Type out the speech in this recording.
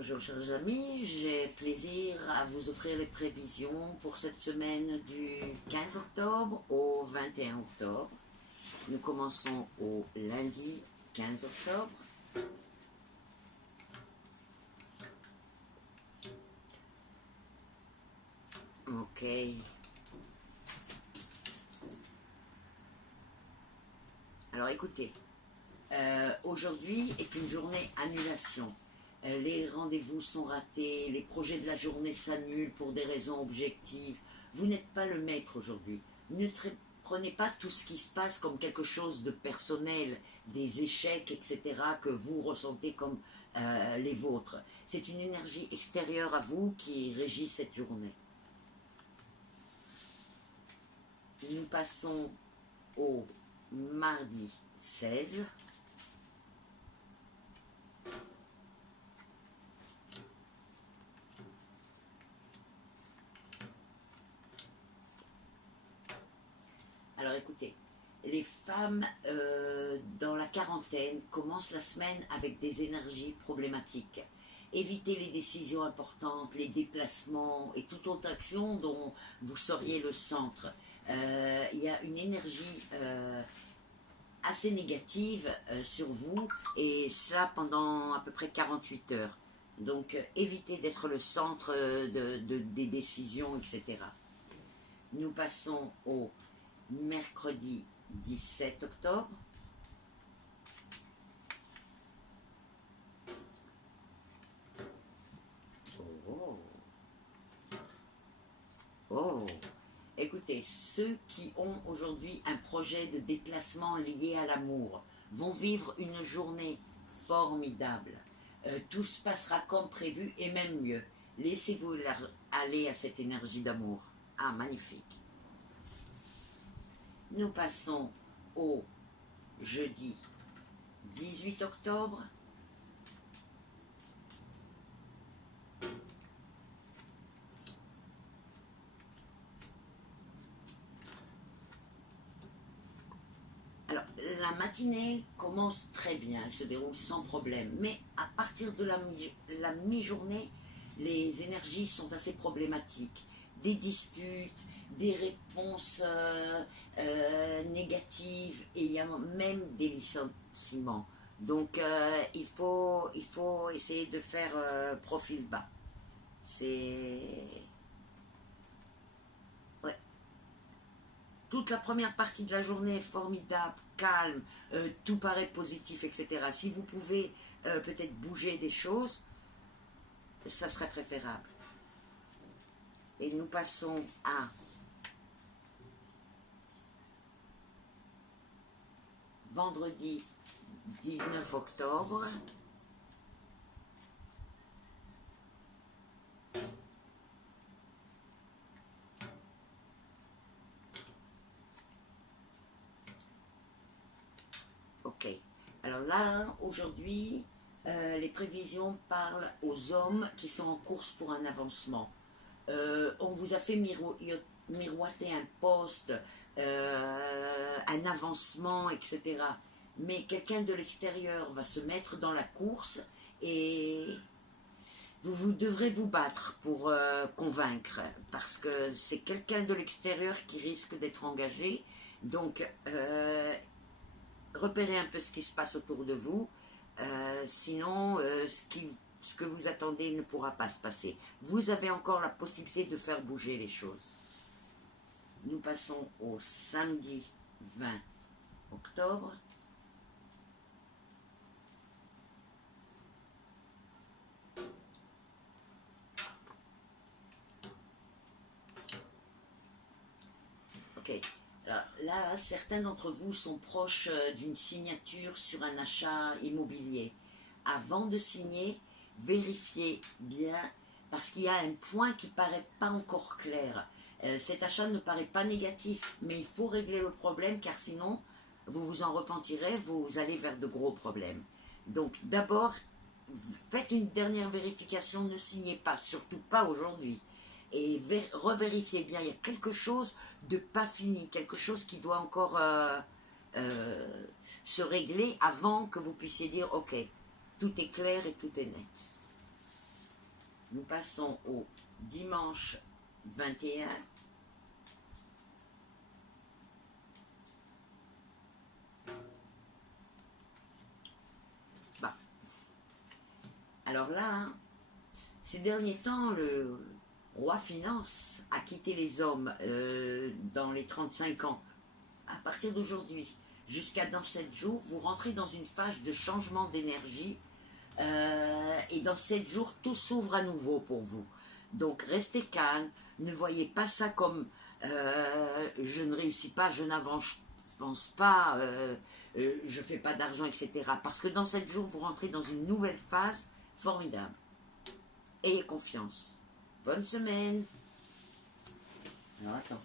Bonjour chers amis, j'ai plaisir à vous offrir les prévisions pour cette semaine du 15 octobre au 21 octobre. Nous commençons au lundi 15 octobre. Ok. Alors écoutez, aujourd'hui est une journée annulation. Les rendez-vous sont ratés, les projets de la journée s'annulent pour des raisons objectives. Vous n'êtes pas le maître aujourd'hui. Ne prenez pas tout ce qui se passe comme quelque chose de personnel, des échecs, etc., que vous ressentez comme les vôtres. C'est une énergie extérieure à vous qui régit cette journée. Nous passons au mardi 16. Alors écoutez, les femmes dans la quarantaine commencent la semaine avec des énergies problématiques. Évitez les décisions importantes, les déplacements et toute autre action dont vous seriez le centre. Il y a une énergie assez négative sur vous, et cela pendant à peu près 48 heures. Donc évitez d'être le centre des décisions, etc. Nous passons au mercredi 17 octobre. Oh, écoutez, ceux qui ont aujourd'hui un projet de déplacement lié à l'amour vont vivre une journée formidable. Tout se passera comme prévu et même mieux. Laissez-vous aller à cette énergie d'amour. Ah, magnifique. Nous passons au jeudi 18 octobre. Alors, la matinée commence très bien, elle se déroule sans problème, mais à partir de la mi-journée, les énergies sont assez problématiques. Des disputes, des réponses négatives, et il y a même des licenciements. Donc, il faut essayer de faire profil bas. C'est... Ouais. Toute la première partie de la journée est formidable, calme, tout paraît positif, etc. Si vous pouvez peut-être bouger des choses, ça serait préférable. Et nous passons à vendredi 19 octobre. Ok. Alors là, aujourd'hui, les prévisions parlent aux hommes qui sont en course pour un avancement. On vous a fait miroiter un poste, un avancement, etc. Mais quelqu'un de l'extérieur va se mettre dans la course et vous devrez vous battre pour convaincre, parce que c'est quelqu'un de l'extérieur qui risque d'être engagé. Donc, repérez un peu ce qui se passe autour de vous, sinon ce que vous attendez ne pourra pas se passer. Vous avez encore la possibilité de faire bouger les choses. Nous passons au samedi 20 octobre. Ok. Alors là, certains d'entre vous sont proches d'une signature sur un achat immobilier. Avant de signer, vérifiez bien, parce qu'il y a un point qui ne paraît pas encore clair. Cet achat ne paraît pas négatif, mais il faut régler le problème, car sinon, vous vous en repentirez, vous allez vers de gros problèmes. Donc d'abord, faites une dernière vérification, ne signez pas, surtout pas aujourd'hui. Et revérifiez bien, il y a quelque chose de pas fini, quelque chose qui doit encore se régler avant que vous puissiez dire ok, tout est clair et tout est net. Nous passons au dimanche 21. Bah. Alors là, hein, ces derniers temps, le roi Finance a quitté les hommes dans les 35 ans. À partir d'aujourd'hui, jusqu'à dans 7 jours, vous rentrez dans une phase de changement d'énergie et dans 7 jours, tout s'ouvre à nouveau pour vous. Donc restez calme, ne voyez pas ça comme je ne réussis pas, je n'avance pas, je ne fais pas d'argent, etc. Parce que dans 7 jours, vous rentrez dans une nouvelle phase formidable. Ayez confiance. Bonne semaine. Alors attends.